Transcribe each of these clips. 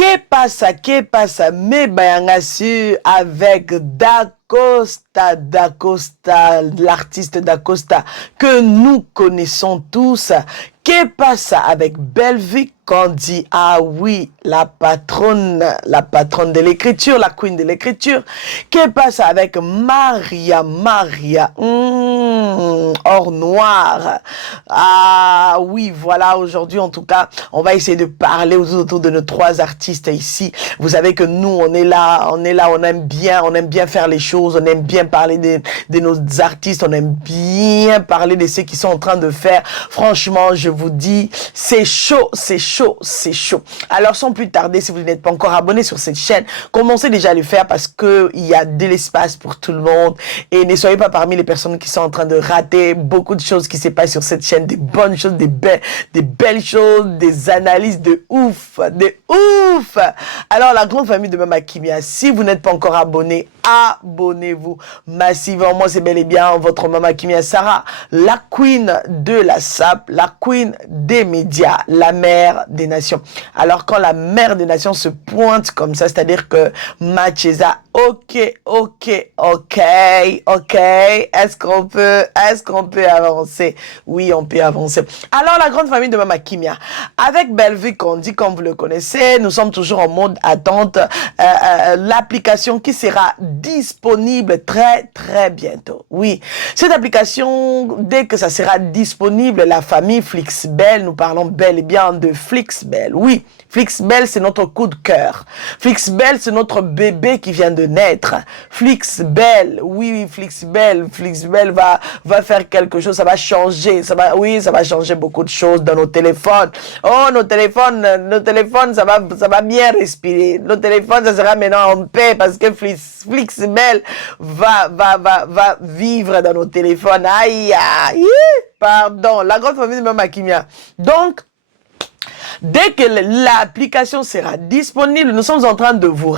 Que passa, me bayanga sur avec Dacosta, l'artiste Dacosta que nous connaissons tous. Que passa avec Belvic Kandi? Ah oui, la patronne de l'écriture, la queen de l'écriture. Que passa avec Maria, or noir. Ah oui, voilà, aujourd'hui en tout cas, on va essayer de parler autour de nos trois artistes ici. Vous savez que nous, on est là, on aime bien faire les choses, on aime bien parler de nos artistes, on aime bien parler de ceux qui sont en train de faire. Franchement, je vous dis, c'est chaud. Alors, sans plus tarder, si vous n'êtes pas encore abonné sur cette chaîne, commencez déjà à le faire parce que il y a de l'espace pour tout le monde et ne soyez pas parmi les personnes qui sont en train de rater beaucoup de choses qui se passent sur cette chaîne, des bonnes choses, des belles choses, des analyses de ouf. Alors, la grande famille de Mama Kimia, si vous n'êtes pas encore abonné, abonnez-vous massivement. Moi, c'est bel et bien votre Mama Kimia Sarah, la queen de la SAP, la queen des médias, la mère des nations. Alors, quand la mère des nations se pointe comme ça, c'est-à-dire que Macheza, ok. Est-ce qu'on peut avancer? Oui, on peut avancer. Alors, la grande famille de Mama Kimia, avec Belvic Kandi, comme vous le connaissez, nous sommes toujours en mode attente. L'application qui sera disponible très bientôt. Oui, cette application, dès que ça sera disponible, la famille Flixbel, nous parlons bel et bien de Flixbel. Oui, Flixbel, c'est notre coup de cœur. Flixbel, c'est notre bébé qui vient de naître. Flixbel, oui, Flixbel va faire quelque chose, ça va changer, ça va changer beaucoup de choses dans nos téléphones. Oh, nos téléphones, ça va bien respirer. Nos téléphones, ça sera maintenant en paix parce que Flixbel va vivre dans nos téléphones. Aïe, pardon, la grande famille de Mama Kimia. Donc, dès que l'application sera disponible, nous sommes en train de vous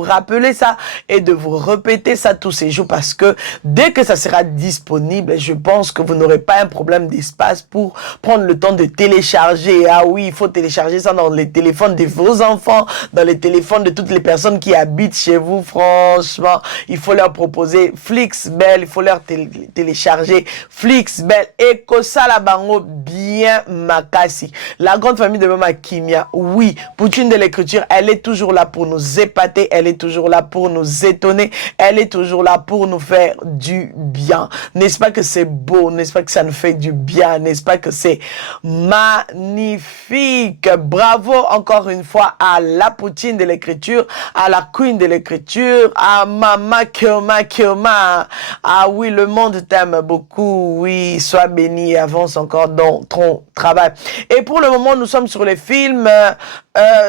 rappeler ça et de vous répéter ça tous ces jours parce que dès que ça sera disponible, je pense que vous n'aurez pas un problème d'espace pour prendre le temps de télécharger. Ah oui, il faut télécharger ça dans les téléphones de vos enfants, dans les téléphones de toutes les personnes qui habitent chez vous. Franchement, il faut leur proposer Flixbel, il faut leur télécharger Flixbel et Kosala Bango bien makasi. La grande famille de Mama Kimia, oui, Poutine de l'écriture, elle est toujours là pour nous épater, elle est toujours là pour nous étonner, elle est toujours là pour nous faire du bien. N'est-ce pas que c'est beau, n'est-ce pas que ça nous fait du bien, n'est-ce pas que c'est magnifique? Bravo encore une fois à la Poutine de l'écriture, à la Queen de l'écriture, à Mama Kioma. Ah oui, le monde t'aime beaucoup, oui, sois béni et avance encore dans ton travail. Et pour le moment, nous sommes sur les films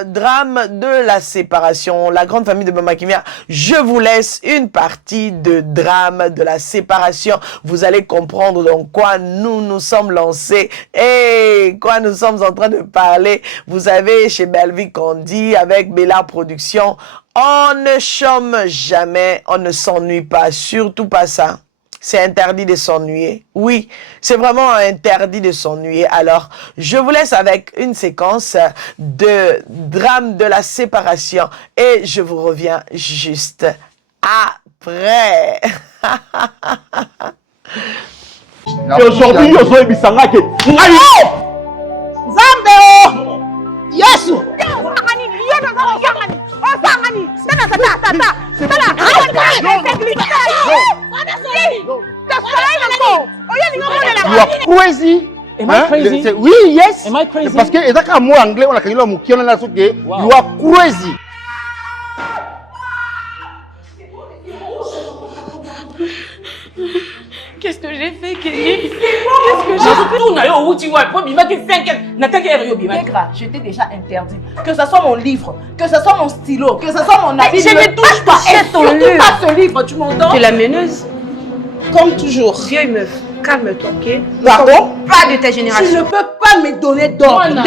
drame de la séparation. La grande famille de Mama Kimia, je vous laisse une partie de drame de la séparation. Vous allez comprendre dans quoi nous nous sommes lancés et quoi nous sommes en train de parler. Vous savez, chez Belvic Kandi, avec Bella Productions, on ne chôme jamais, on ne s'ennuie pas, surtout pas ça. C'est interdit de s'ennuyer. Oui, c'est vraiment interdit de s'ennuyer. Alors, je vous laisse avec une séquence de drame de la séparation et je vous reviens juste après. Et aujourd'hui, yo zo ebisanga ke ngai Zambeo Yesu You are crazy. Am I crazy? Oui, yes. Am I crazy? Parce que ezaka mot anglais on a kanyolo mukiona na soke. You are crazy. Qu'est-ce que j'ai fait, Kelly? Qu'est-ce que j'ai fait? Je t'ai déjà interdit. Que ce soit mon livre, que ce soit mon stylo, que ce soit mon habit. Je ne touche pas. Et surtout pas ce livre, tu m'entends? Tu es la meneuse. Comme toujours. Vieille meuf, calme-toi, ok? Pardon? Pas de ta Tu génération. ne peux pas me donner d'ordre. Non,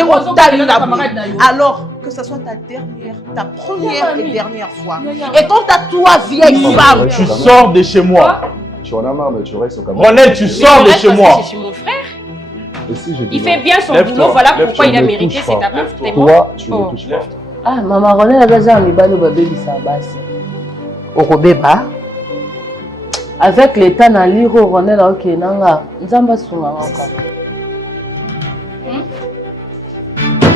Alors que ce soit ta dernière, ta première et dernière fois. Et quant à toi, vieille femme, Tu sors de chez moi. Tu en as marre, mais tu restes au Cameroun. Ronel, tu sors de chez moi. C'est chez mon frère. Et si je dis Il non, fait bien son Lève-toi, boulot, voilà lève-toi, pourquoi il a ne mérité touche cette pas. appartement. toi, tu ne Oh. touches pas. Ah, maman Ronel avait déjà mis le bébé de sa base. Au Robéba. Avec l'état dans l'iro Ronel, ok, nanga, nzamba sunga encore.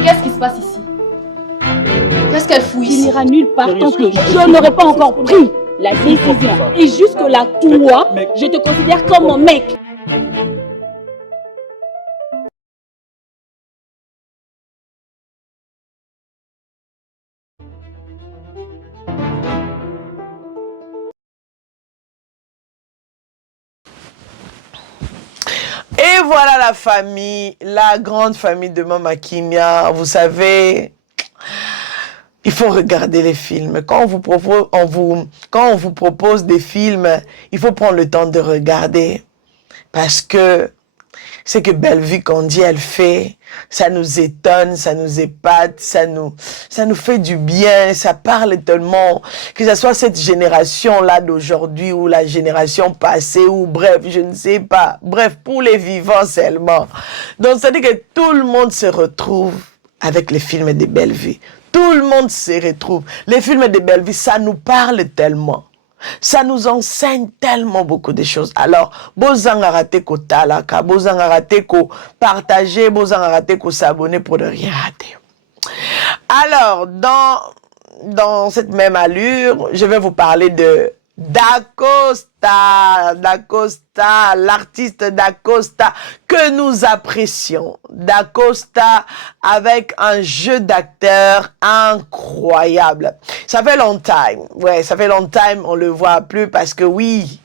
Qu'est-ce qui se passe ici? Qu'est-ce qu'elle fout ici? Tu n'iras nulle part tant que je n'aurai pas encore pris la décision. Et jusque-là, toi, je te considère comme mon mec. Et voilà la famille, la grande famille de Mama Kimia. Vous savez, il faut regarder les films. Quand on vous propose des films, il faut prendre le temps de regarder. Parce que ce que Bellevue Candy elle fait, ça nous étonne, ça nous épate, ça nous fait du bien, ça parle tellement, que ce soit cette génération-là d'aujourd'hui ou la génération passée ou bref, je ne sais pas, bref, pour les vivants seulement. Donc ça dit que tout le monde se retrouve avec les films de Bellevue. Tout le monde se retrouve. Les films de Bellevue, ça nous parle tellement. Ça nous enseigne tellement beaucoup de choses. Alors, bozanga raté ko talaka, bozanga raté ko partager, bozanga raté ko s'abonner pour ne rien rater. Alors, dans cette même allure, je vais vous parler de Dacosta, l'artiste Dacosta que nous apprécions. Dacosta avec un jeu d'acteur incroyable. Ça fait longtemps, ouais, ça fait longtemps, on le voit plus parce que oui,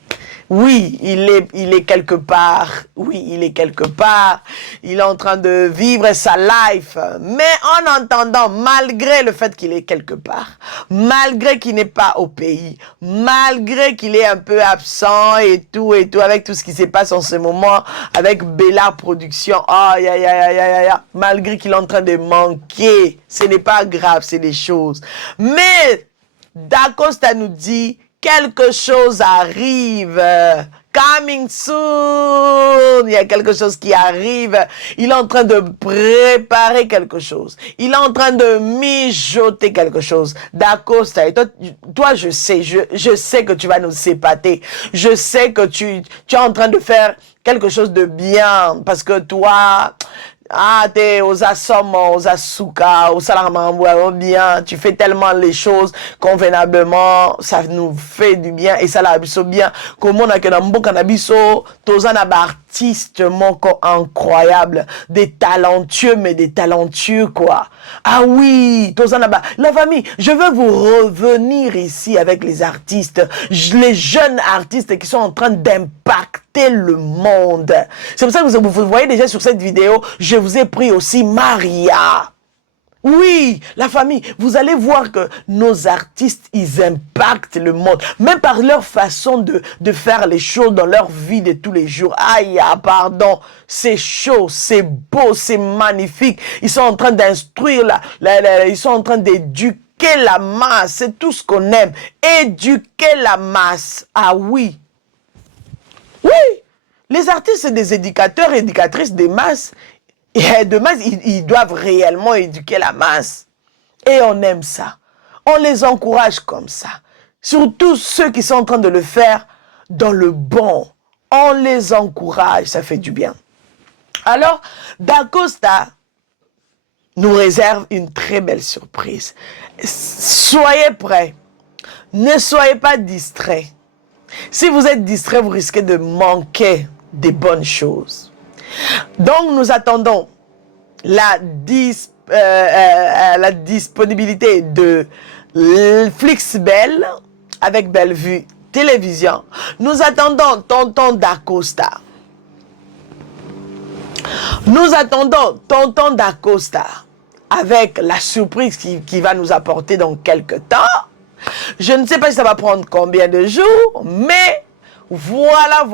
il est quelque part. Oui, il est quelque part. Il est en train de vivre sa life. Mais en entendant, malgré le fait qu'il est quelque part, malgré qu'il n'est pas au pays, malgré qu'il est un peu absent et tout, avec tout ce qui se passe en ce moment, avec Bella Production, malgré qu'il est en train de manquer, ce n'est pas grave, c'est des choses. Mais Dacosta nous dit, quelque chose arrive. Coming soon. Il y a quelque chose qui arrive. Il est en train de préparer quelque chose. Il est en train de mijoter quelque chose. Dacosta, et toi, je sais que tu vas nous épater. Je sais que tu es en train de faire quelque chose de bien. Parce que toi, t'es aux assommants, aux asuka, aux salamambouas, bien. Tu fais tellement les choses convenablement. Ça nous fait du bien. Et ça l'a bien. Comme on a que dans mon cannabiso, tous un artiste moko incroyable. Des talentueux, mais des talentueux, quoi. Ah oui, tous un la famille, je veux vous revenir ici avec les artistes, les jeunes artistes qui sont en train d'impacter le monde. C'est pour ça que vous voyez déjà sur cette vidéo, je vous ai pris aussi Maria. Oui, la famille, vous allez voir que nos artistes, ils impactent le monde, même par leur façon de faire les choses dans leur vie de tous les jours. Aïe, pardon, c'est chaud, c'est beau, c'est magnifique. Ils sont en train d'instruire, ils sont en train d'éduquer la masse, c'est tout ce qu'on aime. Éduquer la masse, ah oui. Oui, les artistes, c'est des éducateurs et éducatrices des masses. Et demain, ils doivent réellement éduquer la masse. Et on aime ça. On les encourage comme ça. Surtout ceux qui sont en train de le faire dans le bon. On les encourage, ça fait du bien. Alors, Dacosta nous réserve une très belle surprise. Soyez prêts. Ne soyez pas distraits. Si vous êtes distraits, vous risquez de manquer des bonnes choses. Donc, nous attendons la disponibilité de Flixbel avec Bellevue Télévision. Nous attendons Tonton Dacosta. Nous attendons Tonton Dacosta avec la surprise qui va nous apporter dans quelques temps. Je ne sais pas si ça va prendre combien de jours, mais voilà.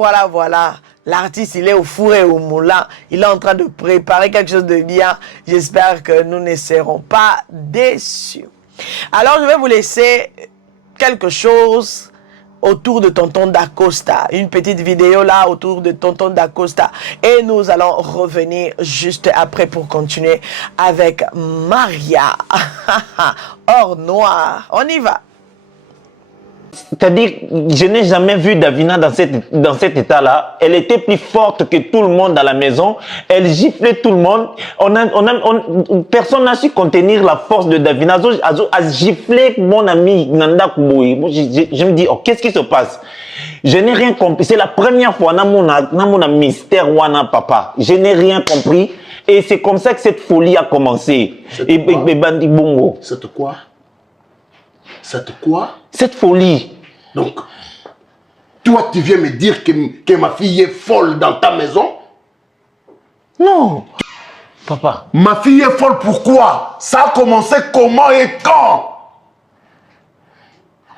L'artiste, il est au four et au moulin. Il est en train de préparer quelque chose de bien. J'espère que nous ne serons pas déçus. Alors, je vais vous laisser quelque chose autour de tonton Dacosta. Une petite vidéo là autour de tonton Dacosta. Et nous allons revenir juste après pour continuer avec Maria. Or noir. On y va. C'est-à-dire, je n'ai jamais vu Davina dans cet état-là. Elle était plus forte que tout le monde dans la maison. Elle giflait tout le monde. Personne n'a su contenir la force de Davina. Elle a giflé mon ami Nanda Kouboui. Je me dis, oh, qu'est-ce qui se passe? Je n'ai rien compris. C'est la première fois dans mon mystère Wana Papa. Je n'ai rien compris. Et c'est comme ça que cette folie a commencé. Et Bandi Bongo. Cette quoi? Cette quoi? Cette folie. Donc, toi, tu viens me dire que ma fille est folle dans ta maison? Non. Papa. Ma fille est folle, pourquoi? Ça a commencé comment et quand?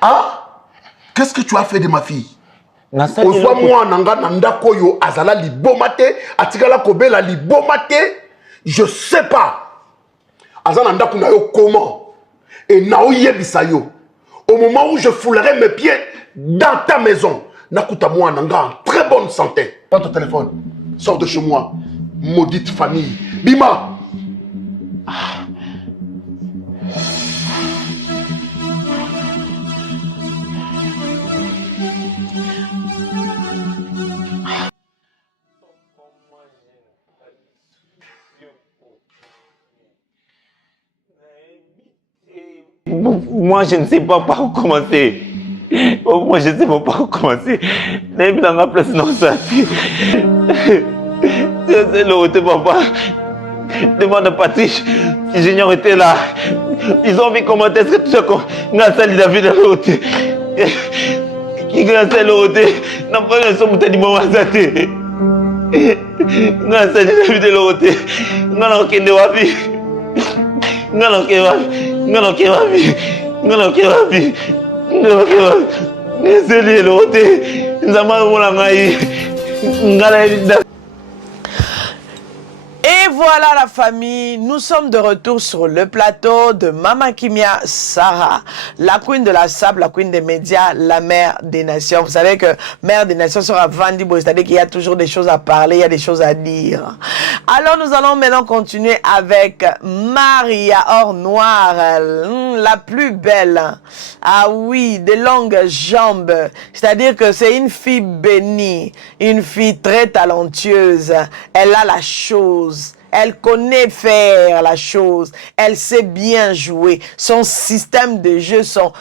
Hein? Qu'est-ce que tu as fait de ma fille? Ozwa moi nanga nanda koyo azala libomate, atikala kobela libomate, je sais pas. Azala nanda kuna yo comment? Et nao yebisa yo. Au moment où je foulerai mes pieds dans ta maison, nakuta moi nanga en très bonne santé. Prends ton téléphone, sors de chez moi, maudite famille. Bima! Moi, je ne sais pas par où commencer. Moi, je ne sais pas par où commencer. Même dans ma place, non, ça. C'est l'autre, papa. Demande à Patrice si Junior était là. Ils ont vu comment est-ce que tu as sali David à l'autre. Qui a sali l'autre. Non, pas le son de mon mazate. N'a sali David à l'autre. Non, ok, de wapi. Non, ok, wapi. Non, ok, wapi. Non, ok, wapi. Non, ok, wapi. Sali l'autre. Zama Molangaï. Et voilà la famille, nous sommes de retour sur le plateau de Mama Kimia Sarah, la queen de la sable, la queen des médias, la mère des nations. Vous savez que mère des nations sera Vandibo, c'est-à-dire qu'il y a toujours des choses à parler, il y a des choses à dire. Alors nous allons maintenant continuer avec Maria Or Noire, la plus belle. Ah oui, des longues jambes, c'est-à-dire que c'est une fille bénie, une fille très talentueuse. Elle a la chose. Elle connaît faire la chose. Elle sait bien jouer. Son système de jeu, son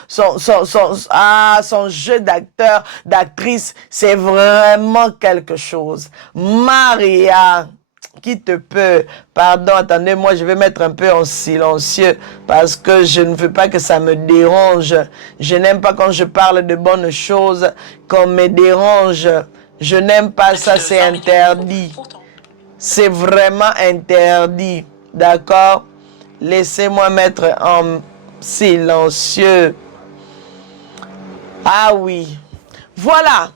jeu d'acteur, d'actrice, c'est vraiment quelque chose. Maria, qui te peut? Pardon, attendez, moi je vais mettre un peu en silencieux parce que je ne veux pas que ça me dérange. Je n'aime pas quand je parle de bonnes choses qu'on me dérange. Je n'aime pas ça, c'est interdit. C'est vraiment interdit. D'accord? Laissez-moi mettre en silencieux. Ah oui. Voilà.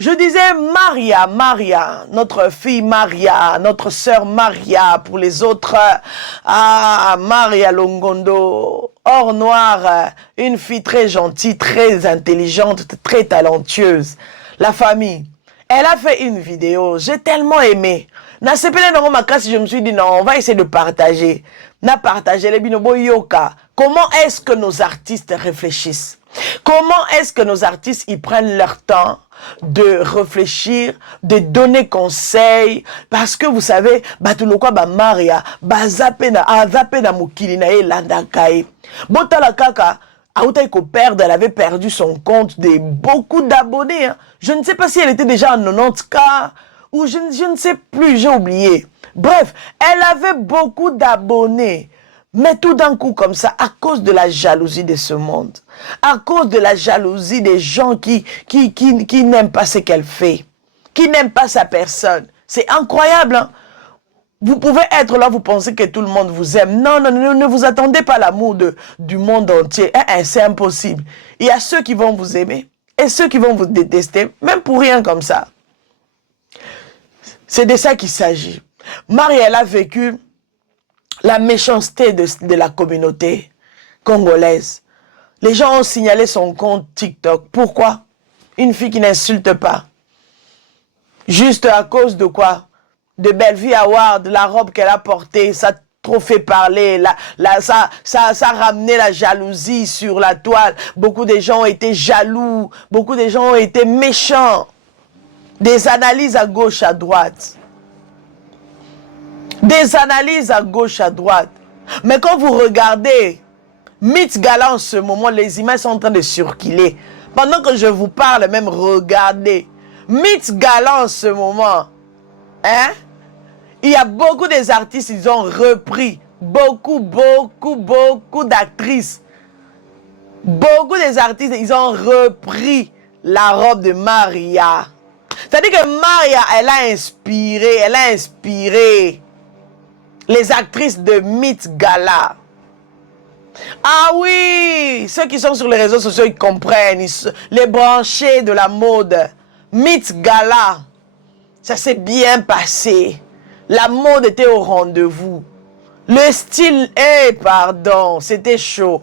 Je disais Maria, notre fille Maria, notre sœur Maria, pour les autres, Maria Longondo, Or Noire, une fille très gentille, très intelligente, très talentueuse. La famille, elle a fait une vidéo, j'ai tellement aimé. Je me suis dit non, on va essayer de partager. Na partager les binobo yoka. Comment est-ce que nos artistes réfléchissent? Comment est-ce que nos artistes ils prennent leur temps de réfléchir, de donner conseil? Parce que vous savez, batulokwa ba Maria, zappe na mokili na e landakai. Botala kaka, Aoutaïko perdre, elle avait perdu son compte de beaucoup d'abonnés. Hein. Je ne sais pas si elle était déjà en 90K. Ou je ne sais plus, j'ai oublié. Bref, elle avait beaucoup d'abonnés. Mais tout d'un coup comme ça, à cause de la jalousie de ce monde, à cause de la jalousie des gens qui n'aiment pas ce qu'elle fait, qui n'aiment pas sa personne. C'est incroyable, hein? Vous pouvez être là, vous pensez que tout le monde vous aime. Non, non, non, ne vous attendez pas à l'amour du monde entier. C'est impossible. Il y a ceux qui vont vous aimer et ceux qui vont vous détester, même pour rien comme ça. C'est de ça qu'il s'agit. Marie, elle a vécu la méchanceté de la communauté congolaise. Les gens ont signalé son compte TikTok. Pourquoi? Une fille qui n'insulte pas. Juste à cause de quoi? De Bellevue Award, la robe qu'elle a portée, ça a trop fait parler, ça a ramené la jalousie sur la toile. Beaucoup de gens ont été jaloux, beaucoup de gens ont été méchants. Des analyses à gauche, à droite. Des analyses à gauche, à droite. Mais quand vous regardez Myth Gala en ce moment, les images sont en train de circuler. Pendant que je vous parle, même regardez. Myth Gala en ce moment. Hein? Il y a beaucoup des artistes, ils ont repris. Beaucoup d'actrices. Beaucoup des artistes, ils ont repris la robe de Maria. C'est-à-dire que Maria, elle a inspiré les actrices de Myth Gala. Ah oui, ceux qui sont sur les réseaux sociaux, ils comprennent. Les branchés de la mode. Myth Gala, ça s'est bien passé. La mode était au rendez-vous. Le style, c'était chaud.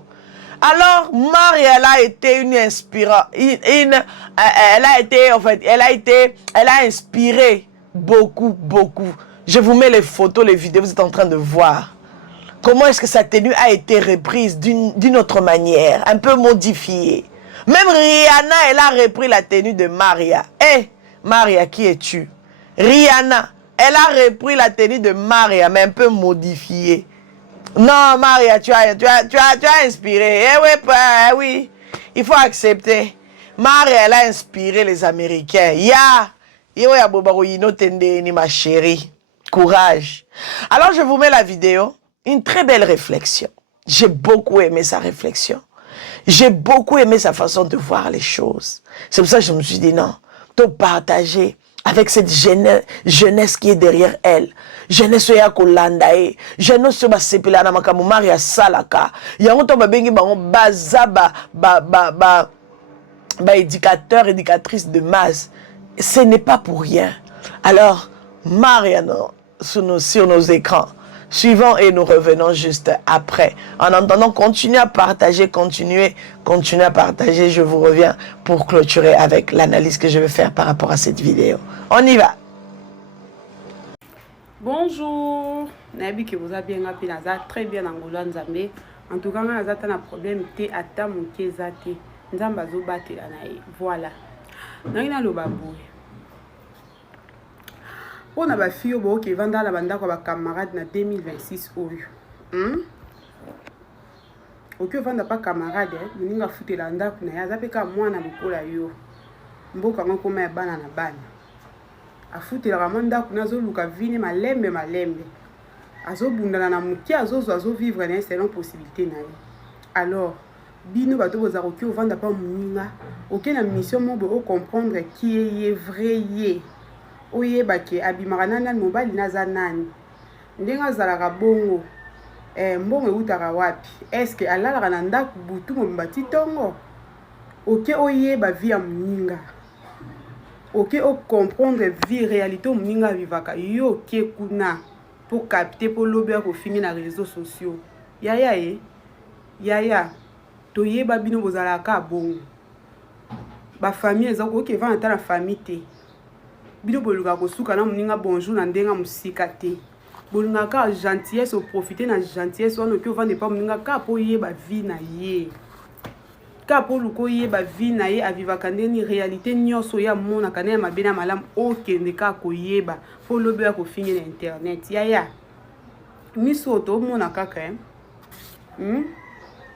Alors, Maria, elle a été une inspirante. Elle a inspiré beaucoup. Je vous mets les photos, les vidéos, vous êtes en train de voir. Comment est-ce que sa tenue a été reprise d'une autre manière, un peu modifiée. Même Rihanna, elle a repris la tenue de Maria. Maria, qui es-tu? Rihanna, elle a repris la tenue de Maria, mais un peu modifiée. Non, Maria, tu as inspiré. Oui, il faut accepter. Maria, elle a inspiré les Américains. Ma chérie. Courage. Alors, je vous mets la vidéo. Une très belle réflexion. J'ai beaucoup aimé sa réflexion. J'ai beaucoup aimé sa façon de voir les choses. C'est pour ça que je me suis dit non. De partager avec cette jeunesse qui est derrière elle. Jeunesse ya kolandae. Jeunesse ba sepela na makamu Maria salaka. Yango to ba bengi bango baza ba éducateur, éducatrice de masse. Ce n'est pas pour rien. Alors, Maria, sur nos écrans. Suivons et nous revenons juste après. En attendant, continuez à partager, continuez à partager. Je vous reviens pour clôturer avec l'analyse que je vais faire par rapport à cette vidéo. On y va. Bonjour. Nabi que vous avez bien appelé très bien en Nzambe. En tout cas, on a un problème té ata mon kezate. Nzamba zo bate la nae. Voilà. Naina lo babou. On a ba fille qui vanda la banda kwa ba camarade na 2026 oyo. Oke vanda pas camarade, muninga futela ndako na ya zapeka mwana lokola yo. Mboka ngoko ma bana na bana. Afutela ka ndako na zo luka vine malembe. Azo bundana na muki azo vivre na selon possibilité na yo. Alors, bino bato boza oke vanda pas muninga, oke na mission mo bo comprendre qui est vrai yé. Oye baki abimaka nani mobali naza nani ndenga zalaka bongo mbongo utaka wapi eske alalaka na ndako butu mobati tongo oke oyeba vie ya muninga oke o comprendre vie réalité muninga vivaka yo ke kuna pour capter pour lobby ko finir na réseaux sociaux yaya toyeba bino bozalaka bongo ba famille ezako ke va ata na famille te bino boluka kosuka na muninga bonjour na ndenga musika te bolunga ka gentillesse au profiter na gentillesse wana ke vande pas muninga ka po yeba vie na ye ka po luko yeba vie na ye avivaka ndeni réalité nyonso ya mona kana ya mabena malamu okende ka koyeba po lobe ya kofinga na internet yaya miso to mona kaka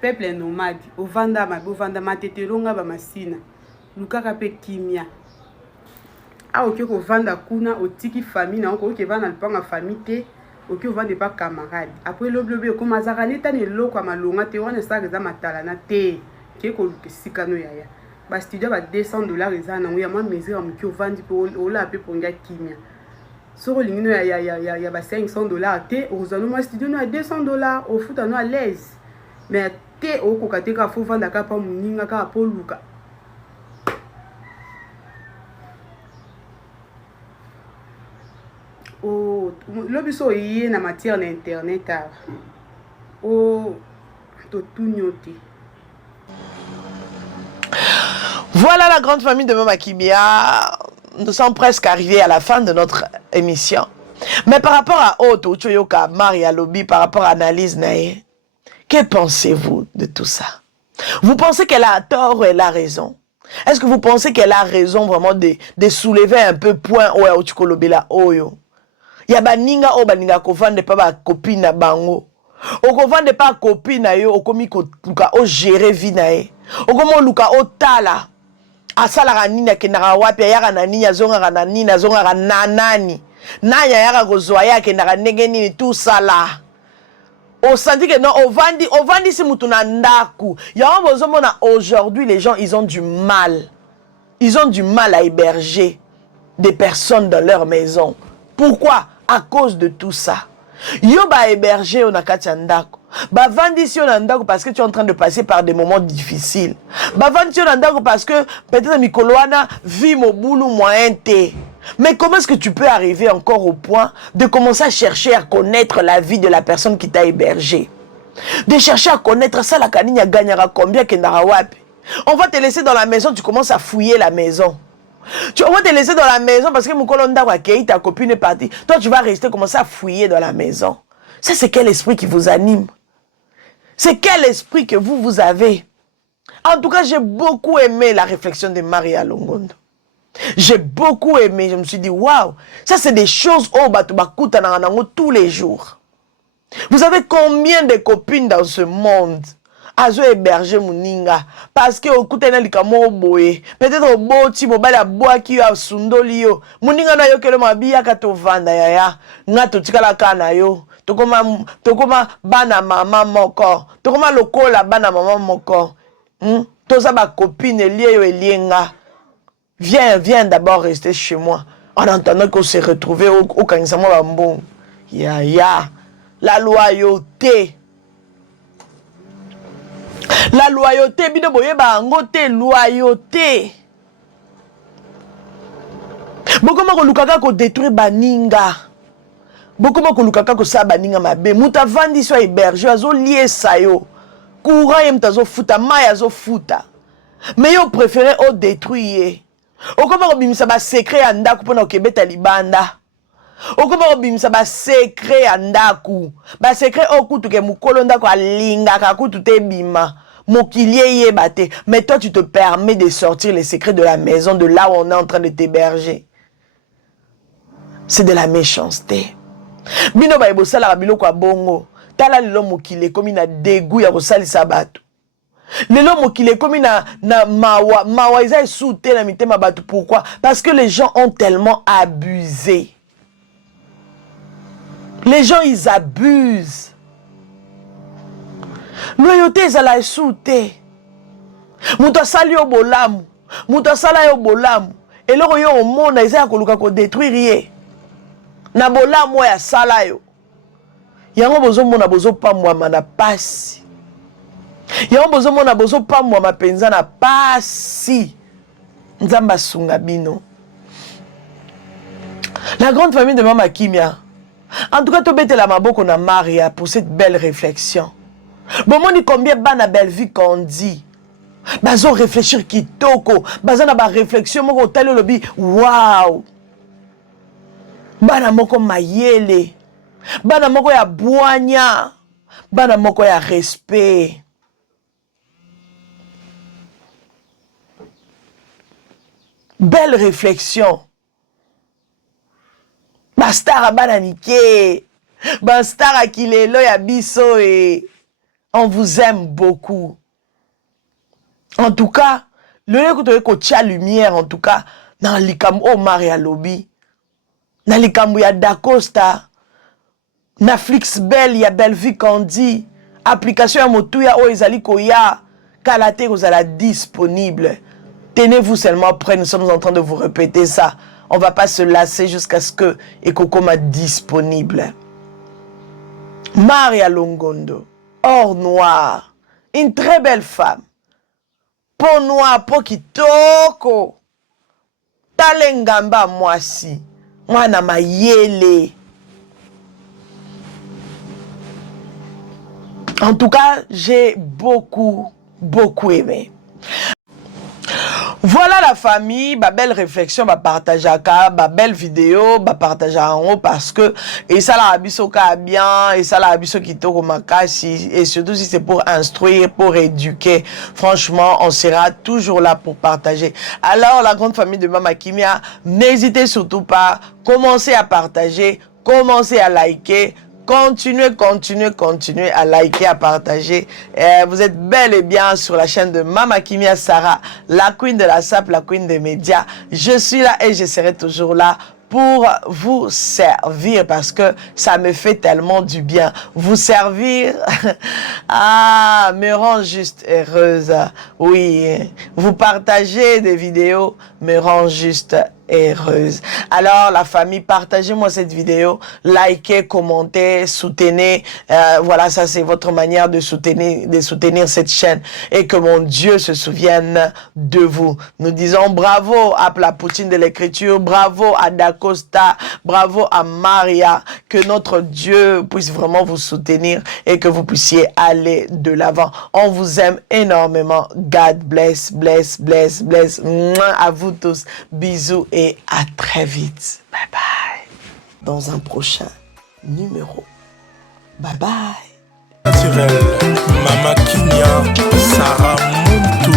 peuple nomade ovanda matetelonga ba masina lukaka pe kimia. Ah ok ko vanda kuna otiki famille na ko ke vanda lpanga famille te ok vanda pas camarade après lobe ko mazaka neta ne loko malonga te wana sa reza matala na te ke ko sikano yaya ba studio ba $200 eza na ya ma mesure am ki vandi po ola pe ponga kimia soro lingino ya ba $500 te ozano ma studio na $200 au futa no à l'aise mais te o ko kateka fo vanda ka pa muninga ka po luka. Oh, l'obiso yé na matière d'internet oh to tout nyoté. Voilà la grande famille de Mama Kimia. Nous sommes presque arrivés à la fin de notre émission. Mais par rapport à Otto, Choyoka, Maria Lobby, par rapport à Analyse Nae, que pensez-vous de tout ça? Vous pensez qu'elle a tort ou elle a raison? Est-ce que vous pensez qu'elle a raison vraiment de soulever un peu point Oya Ochikolobela Oyo? Ya baninga o baninga kovande pa ba copine na bango. O kovande pa copine na yo okomi ko luka o gérer vie na ye. Okomo luka o tala. Asala kanina kenaka wapi yaka na nini azonga na nini azonga na nani. Nanya yaka kozwa yake na ndenge nini tout ça là. On sentit que non, on vandi si mutuna ndaku. Aujourd'hui, les gens, ils ont du mal. Ils ont du mal à héberger des personnes dans leur maison. Pourquoi? À cause de tout ça. Yo ba héberger on a ndaku. Ba vandi si on a ndaku parce que tu es en train de passer par des moments difficiles. Ba vandi si on a ndaku parce que peut-être Mikoloana vit mon boulot moyen té. Mais comment est-ce que tu peux arriver encore au point de commencer à chercher à connaître la vie de la personne qui t'a hébergé? De chercher à connaître ça, la canine gagnera combien kendara wapi? On va te laisser dans la maison, tu commences à fouiller la maison. On va te laisser dans la maison parce que Moukolonda Wakei, ta copine est partie. Toi, tu vas rester commencer à fouiller dans la maison. Ça, c'est quel esprit qui vous anime? C'est quel esprit que vous avez? En tout cas, j'ai beaucoup aimé la réflexion de Maria Longondo. J'ai beaucoup aimé, je me suis dit, waouh, ça c'est des choses tous les jours. Vous savez combien de copines dans ce monde azo héberger muninga parce que au kutena likamo boye peut-être au boti mobile a boaki ya sundolio muninga na yo kele mabia kato vanda ya nga to tikala kana yo tokoma bana mama moko tokoma lokola bana mama moko toza ba copine lié yo elienga. Viens d'abord rester chez moi. En entendant qu'on s'est retrouvé au Kanisama Bambon. La loyauté. La loyauté. Bino boye ba angote loyauté. Beaucoup ma kolukaka ko détruire baninga. Beaucoup ma kolukaka ko sa baninga mabe. Muta vandi so héberge azo lié sayo. Courant yem tazo futa maya zo futa. Mais yo préféré au détruire. Okoma obimisa ba secret ya ndaku pona okebeta libanda. Okoma obimisa ba secret ya ndaku. Ba secret okutu ke mukolo ndako alinga kakutu te bima. Mokilie yebate. Mais toi tu te permets de sortir les secrets de la maison de là où on est en train de t'héberger. C'est de la méchanceté. Bino ba ebosala ka biloko ya bongo. Tala lelo mokile komi na dégoût ya kosalisa bato. Lelo mokile komi na mawa isa soute na mitema batu. Pourquoi? Parce que les gens ont tellement abusé. Les gens ils abusent. Loyauté ezala soute. Muto sali yo bolamu, muto sala yo bolamu. Eloko yo omona isa koluka ko détruire ye. Na bolamu ya sala yo. Yango bozo mona bozo pamwa na pasi. Yango bozo mona bozo pamwa mapenza na pasi. Nzamba sunga bino. La grande famille de Mama Kimia. En tout cas, to bete la maboko na Maria pour cette belle réflexion. Bon, moni combien bana belle vie qu'on dit. Bazo réfléchir kitoko. Bazo na ba réflexion moko talo lobi. Wow. Bana moko mayele. Bana moko ya boanya. Bana moko ya respect. Belle réflexion. Bastara bananike. Bastara kilelo ya biso et on vous aime beaucoup. En tout cas, le lieu que tu as lumière, en tout cas, dans l'ikam o Maria Lobby, dans l'ikam ya Dacosta, Netflix Belle, ya Belle Vie Candy, application ya Motuya o ezali koya, Kalate ozala disponible. Tenez-vous seulement prêts, nous sommes en train de vous répéter ça. On ne va pas se lasser jusqu'à ce que Ekokoma disponible. Maria Longondo, or noir, une très belle femme. Peau noire, peau kitoko. Talengamba mwasi. Mwana mayele. En tout cas, j'ai beaucoup aimé. Voilà la famille, ma belle réflexion, ma partage ma belle vidéo, ma partage en haut parce que et ça la abisso bien et ça la abisso qui toko makasi et surtout si c'est pour instruire, pour éduquer. Franchement, on sera toujours là pour partager. Alors la grande famille de Mama Kimia, n'hésitez surtout pas, commencez à partager, commencez à liker. Continuez à liker, à partager. Vous êtes bel et bien sur la chaîne de Mama Kimia Sarah, la queen de la SAP, la queen des médias. Je suis là et je serai toujours là pour vous servir parce que ça me fait tellement du bien. Vous servir, me rend juste heureuse. Oui, vous partagez des vidéos me rend juste heureuse. Alors la famille, partagez-moi cette vidéo, likez, commentez, soutenez. Voilà, ça c'est votre manière de soutenir cette chaîne et que mon Dieu se souvienne de vous. Nous disons bravo à la Poutine de l'écriture, bravo à Dacosta, bravo à Maria, que notre Dieu puisse vraiment vous soutenir et que vous puissiez aller de l'avant. On vous aime énormément. God bless, bless, bless, bless. Mouah, à vous tous. Bisous et à très vite. Bye bye. Dans un prochain numéro. Bye bye. Naturel, Mama Kimia, Sarah Muntu.